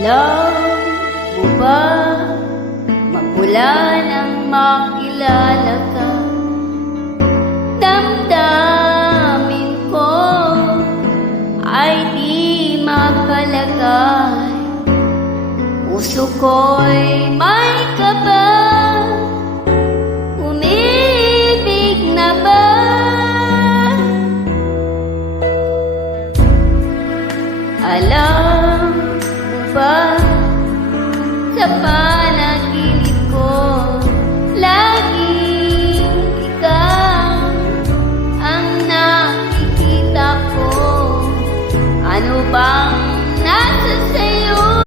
Alam mo ba, magmula nang makilala ka, damdamin ko ay di makalagay. Puso ko'y may kaba, umibig na ba? Alam mo ba, sa